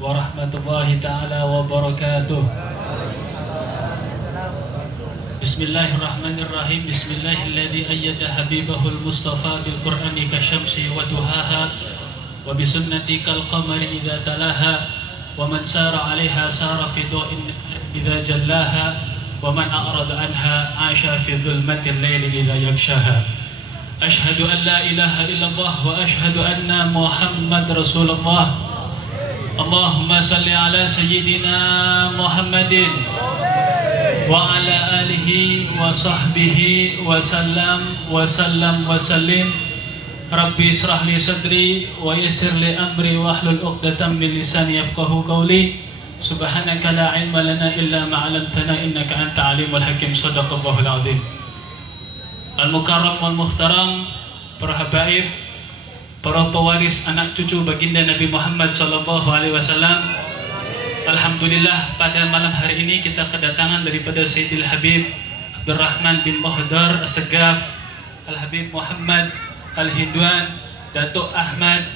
warahmatullahi ta'ala wabarakatuh. Bismillahirrahmanirrahim. Bismillahilladzi ayyada habibahul mustafa bil qur'ani kasyamsi wa duhaha wa bisunnati kal qamari idza talaha wa man sara 'alaiha sara fi dha'in idza jallaha wa man a'rada anha 'asha fi dhulmatil laili idza yaghshaha. Ashhadu an la ilaha illallah wa ashhadu anna Muhammad Rasulullah. Allahumma salli ala sayyidina Muhammadin wa ala alihi wa sahbihi wa sallam wa sallim. Rabbi israh li sadri wa yassir li amri wa hlul 'uqdatam min lisani yafqahu qawli. Subhanaka la ilma lana illa ma 'allamtana innaka anta alimul hakim. Shadaqallahul azim. Al-mukarram wal muhtaram, para habaib, para pewaris anak cucu baginda Nabi Muhammad SAW. Alhamdulillah, pada malam hari ini kita kedatangan daripada Sayyidil Habib Abdurrahman bin Muhdar As-Segaf, Al-Habib Muhammad Al-Hindwan, Datuk Ahmad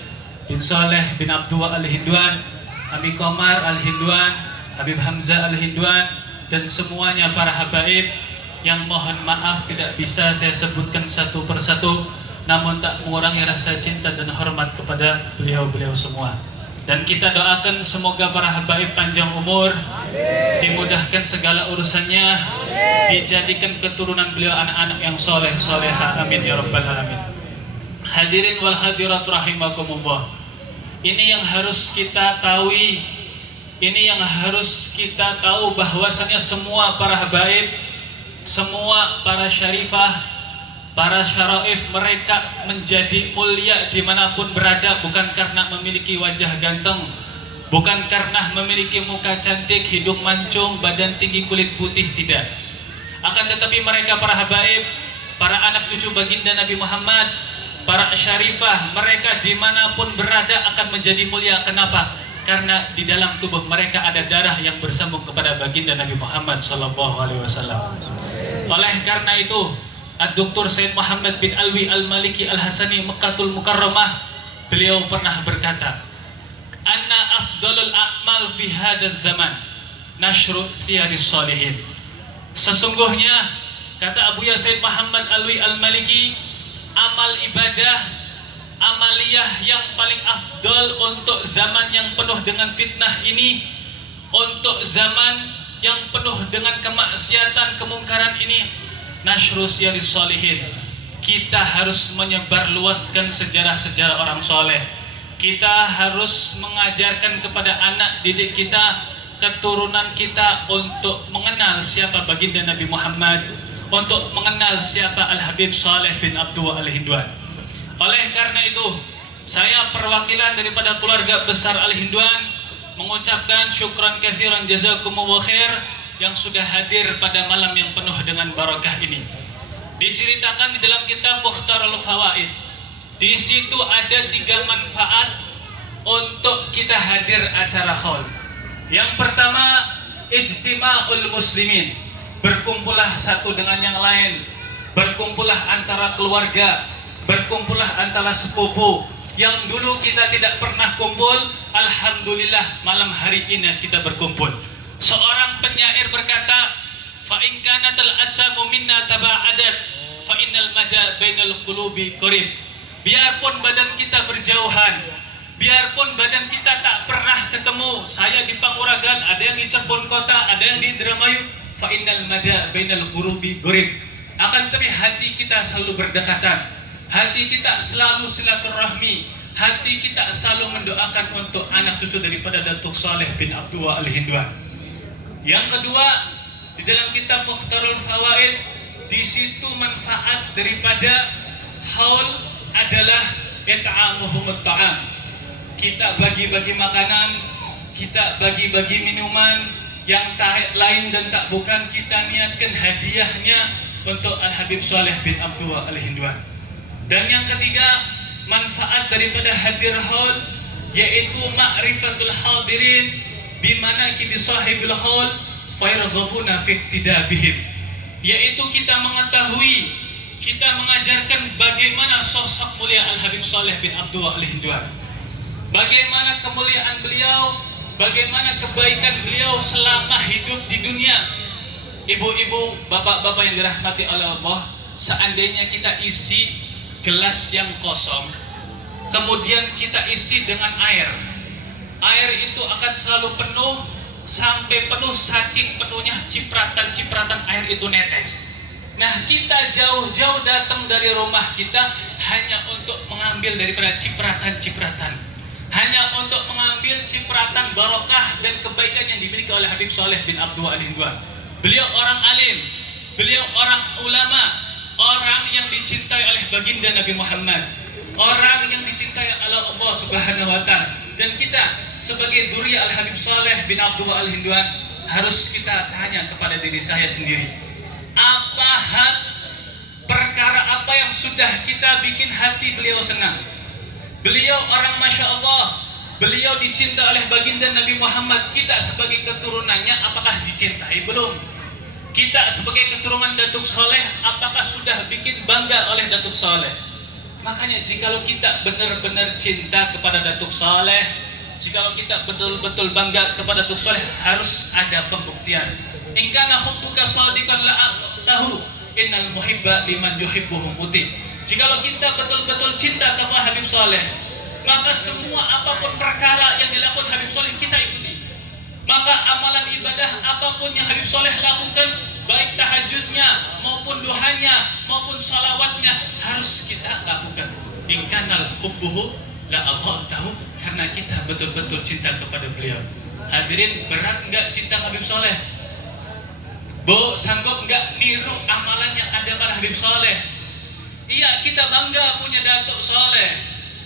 bin Saleh bin Abdullah Al-Hindwan, Ami Komar Al-Hindwan, Habib Hamzah Al-Hindwan, dan semuanya para habaib yang mohon maaf tidak bisa saya sebutkan satu persatu, namun tak mengurangi rasa cinta dan hormat kepada beliau-beliau semua. Dan kita doakan semoga para habaib panjang umur, dimudahkan segala urusannya, dijadikan keturunan beliau anak-anak yang soleh soleha, amin ya rabbal alamin. Hadirin wal hadirat rahimakumullah, ini yang harus kita tahu, ini yang harus kita tahu, bahwasannya semua para habaib, semua para syarifah, para syaraif, mereka menjadi mulia dimanapun berada, bukan karena memiliki wajah ganteng, bukan karena memiliki muka cantik, hidung mancung, badan tinggi, kulit putih, tidak. Akan tetapi mereka para habaib, para anak cucu baginda Nabi Muhammad, para syarifah, mereka dimanapun berada akan menjadi mulia. Kenapa? Karena di dalam tubuh mereka ada darah yang bersambung kepada baginda Nabi Muhammad SAW. Oleh karena itu, Dr. Said Muhammad bin Alwi Al-Maliki Al-Hasani Mekkatul Mukarramah, beliau pernah berkata, "Anna afdalul a'mal fi hadzal zaman nashru thiyaris shalihin." Sesungguhnya, kata Abu Said Muhammad Alwi Al-Maliki, amal ibadah, amaliyah yang paling afdal untuk zaman yang penuh dengan fitnah ini, untuk zaman yang penuh dengan kemaksiatan, kemungkaran ini, nashru siyaris sholihin. Kita harus menyebarluaskan sejarah-sejarah orang soleh. Kita harus mengajarkan kepada anak didik kita, keturunan kita, untuk mengenal siapa baginda Nabi Muhammad, untuk mengenal siapa Al-Habib Saleh bin Abdullah Al-Hindwan. Oleh karena itu, saya perwakilan daripada keluarga besar Al-Hindwan mengucapkan syukran katsiran jazakumullah khair yang sudah hadir pada malam yang penuh dengan barakah ini. Diceritakan di dalam kitab Mukhtarul Fawaid, di situ ada 3 manfaat untuk kita hadir acara haul. Yang pertama, ijtima'ul muslimin, berkumpullah satu dengan yang lain, berkumpullah antara keluarga, berkumpullah antara sepupu yang dulu kita tidak pernah kumpul. Alhamdulillah, malam hari ini kita berkumpul. Seorang penyair berkata, "Fa in kanatal ajsamu minna taba'adat, fa innal mada bainal qulubi qarib." Biarpun badan kita berjauhan, biarpun badan kita tak pernah ketemu, saya di Panguragan, ada yang di Cirebon Kota, ada yang di Indramayu, fa innal mada bainal qulubi qarib. Akan tetapi hati kita selalu berdekatan, hati kita selalu silaturahmi, hati kita selalu mendoakan untuk anak cucu daripada Datuk Saleh bin Abdullah Al-Hindwan. Yang kedua, di dalam kitab Mukhtarul Fawaid, di situ manfaat daripada haul adalah it'amuhumut ta'am. Kita bagi-bagi makanan, kita bagi-bagi minuman, yang tak lain dan tak bukan kita niatkan hadiahnya untuk Al-Habib Saleh bin Abdullah Al-Hindwan. Dan yang ketiga, manfaat daripada hadir haul yaitu ma'rifatul hadirin bimanaqibi sahibil haul fayarghabuna fi iktidabihim, yaitu kita mengetahui, kita mengajarkan bagaimana sosok mulia Al-Habib Saleh bin Abdullah Al-Hindwan. bagaimana kemuliaan beliau, bagaimana kebaikan beliau selama hidup di dunia. Ibu-ibu, bapak-bapak yang dirahmati oleh Allah, seandainya kita isi gelas yang kosong, kemudian kita isi dengan air, air itu akan selalu penuh sampai penuh, saking penuhnya cipratan-cipratan air itu netes. Nah, kita jauh-jauh datang dari rumah kita hanya untuk mengambil daripada cipratan-cipratan, hanya untuk mengambil cipratan barokah dan kebaikan yang dimiliki oleh Habib Saleh bin Abdul Al-Hindwan. Beliau orang alim, beliau orang ulama, orang yang dicintai oleh baginda Nabi Muhammad, orang yang dicintai oleh Allah Subhanahu wa Ta'ala. Dan kita sebagai dzurriyyah Al-Habib Saleh bin Abdul Al-Hindwan harus kita tanya kepada diri saya sendiri, perkara apa yang sudah kita bikin hati beliau senang? Beliau orang Masya Allah, beliau dicintai oleh baginda Nabi Muhammad. Kita sebagai keturunannya apakah dicintai? Belum. Kita sebagai keturunan Datuk Soleh, apakah sudah bikin bangga oleh Datuk Soleh? Makanya jikalau kita benar-benar cinta kepada Datuk Soleh, jikalau kita betul-betul bangga kepada Datuk Soleh, harus ada pembuktian. In kana hubbuka shadiqan la'atahu innal muhibba liman yuhibbuhu muti. Jikalau kita betul-betul cinta kepada Habib Saleh, maka semua apapun perkara yang dilakukan Habib Saleh kita ikuti. Maka amalan ibadah apapun yang Habib Saleh lakukan, baik tahajudnya maupun duhanya maupun salawatnya, harus kita lakukan. In kanal hubbuhu la'atahu, karena kita betul-betul cinta kepada beliau. Hadirin, berat enggak cinta Habib Saleh? Bu, sanggup enggak niru amalan yang ada pada Habib Saleh? Iya, kita bangga punya Datuk Saleh.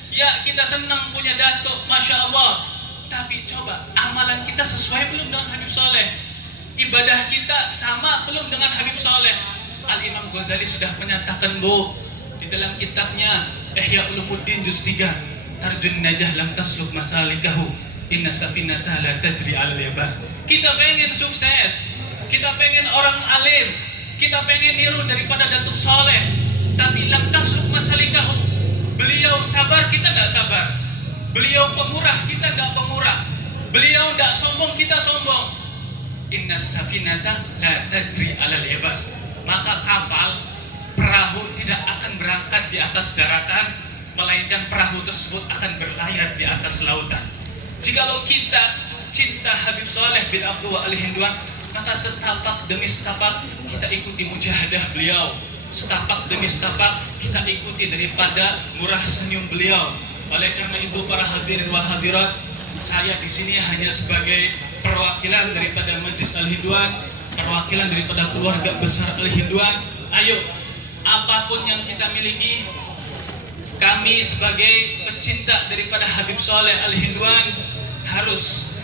Ya, kita senang punya Datuk, Masya Allah. Tapi coba, amalan kita sesuai belum dengan Habib Saleh? Ibadah kita sama belum dengan Habib Saleh? Al-Imam Ghazali sudah menyatakan, Bu, di dalam kitabnya Ihya Ulumuddin juz 3, Tarjun Najah lam tasluk masalikahu, inna safinata la tajri 'alal yabas. Kita pengen sukses, kita pengen orang alim, kita pengen niru daripada Datuk Saleh, tapi lam tasluk masalikahu. Beliau sabar, kita tidak sabar. Beliau pemurah, kita tidak pemurah. Beliau tidak sombong, kita sombong. Inna safinata la tajri 'alal yabas. Maka kapal, perahu tidak akan berangkat di atas daratan, melainkan perahu tersebut akan berlayar di atas lautan. Jikalau kita cinta Habib Saleh bin Abdul Al-Hindwan, maka setapak demi setapak kita ikuti mujahadah beliau, setapak demi setapak kita ikuti daripada murah senyum beliau. Oleh karena itu, para hadirin wal hadirat, saya di sini hanya sebagai perwakilan daripada Majlis Al-Hindwan, perwakilan daripada keluarga besar Al-Hindwan. Ayo, apapun yang kita miliki, kami sebagai pecinta daripada Habib Saleh Al-Hindwan harus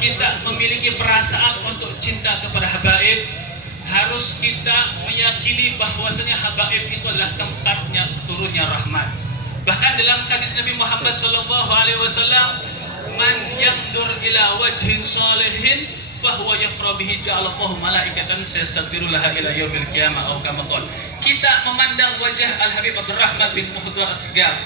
kita memiliki perasaan untuk cinta kepada habaib. Harus kita meyakini bahwasanya habaib itu adalah tempatnya turunnya rahmat. Bahkan dalam hadis Nabi Muhammad SAW, man yamdur ila wajhin salihin fahuwa yafra bihi ja'alallahu malaikatan sayastaghfirullah ila yaumil qiyamah atau kama qala. Kita memandang wajah Al-Habib Abdurrahman bin Muhdar As-Segaf,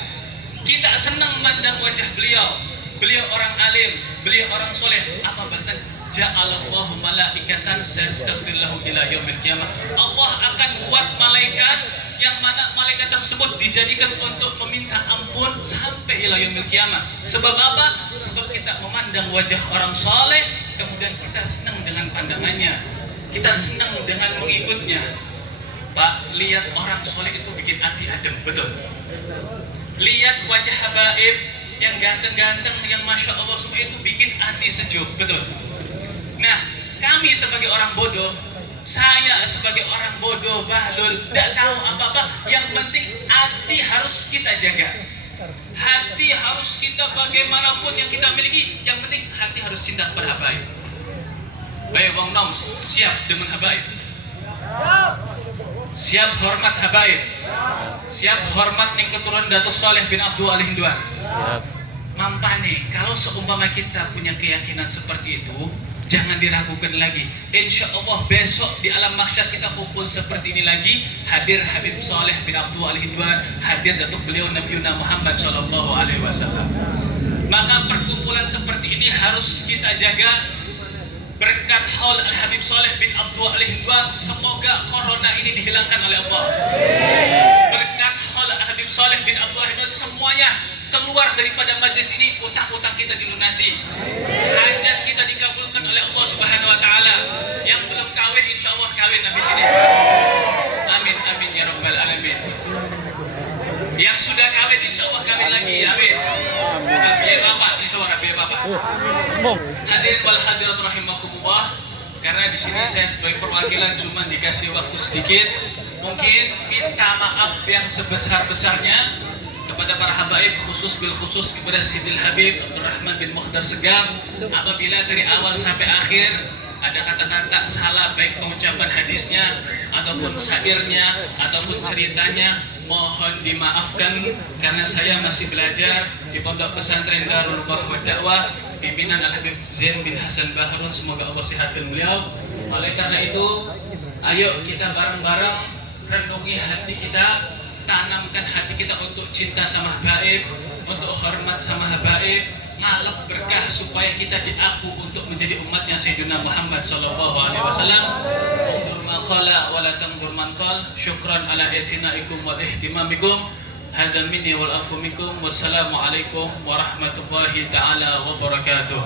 kita senang memandang wajah beliau. Beliau orang alim, beliau orang soleh. Apa bahasa? Ja'alallahu malaikatan sayastaghfirullah ila yaumil qiyamah. Allah akan buat malaikat yang mana malaikat tersebut dijadikan untuk meminta ampun sampai ila yaumil qiyamah. Sebab apa? Sebab kita memandang wajah orang soleh, kemudian kita senang dengan pandangannya, kita senang dengan mengikutnya. Pak, lihat orang soleh itu bikin hati adem, betul. Lihat wajah habaib yang ganteng-ganteng, yang Masya Allah semua itu bikin hati sejuk, betul. Nah, kami sebagai orang bodoh, saya sebagai orang bodoh, bahlul, tidak tahu apa-apa. Yang penting hati harus kita jaga. Hati harus kita, bagaimanapun yang kita miliki, yang penting hati harus cinta kepada habaib. Baik, Bang Nom, siap dengan habaib? Siap hormat habaib? Siap hormat ning keturunan Datuk Saleh bin Abdul Al-Hindwan? Mampane, kalau seumpama kita punya keyakinan seperti itu, jangan diragukan lagi. Insya Allah besok di alam mahsyar kita kumpul seperti ini lagi. Hadir Habib Saleh bin Abdul Al-Hindwan, hadir Datuk beliau Nabiuna Muhammad SAW. Maka perkumpulan seperti ini harus kita jaga. Berkat haul Al-Habib Saleh bin Abdul Al-Hidwan, semoga corona ini dihilangkan oleh Allah. Berkat haul Al-Habib Saleh bin Abdul Al-Hidwan, semuanya keluar daripada majlis ini, utang-utang kita dilunasi, hajat kita dikabulkan oleh Allah Subhanahu wa taala. Yang belum kawin insya Allah kawin habis ini. Amin amin ya rabbal alamin. Yang sudah kawin insya Allah kawin lagi. Amin. Rabi bapak insya Allah, rabi bapak. Hadirin wal hadirat rahimakumullah. Karena di sini saya sebagai perwakilan cuma dikasih waktu sedikit, mungkin minta maaf yang sebesar-besarnya kepada para habaib, bil khusus kepada Sidil Habib Abdurrahman bin Mukhtar Segaf. Apabila dari awal sampai akhir ada kata-kata salah, baik pengucapan hadisnya ataupun syairnya ataupun ceritanya, mohon dimaafkan karena saya masih belajar di Pondok Pesantren Darul Bahwa Dakwah pimpinan Al-Habib Zain bin Hasan Bahrun, semoga Allah sehatkan beliau. Oleh karena itu, ayo kita bareng-bareng renungi hati kita, tanamkan hati kita untuk cinta sama habaib, untuk hormat sama habaib, ngalap berkah supaya kita diaku untuk menjadi umatnya Sayyidina Muhammad sallallahu alaihi wasallam. Undur maqala wa la tandur man qala. Syukran ala itinaikum wa ihtimamikum. Hadza minni wal afu minkum. Wassalamu alaikum warahmatullahi taala wabarakatuh.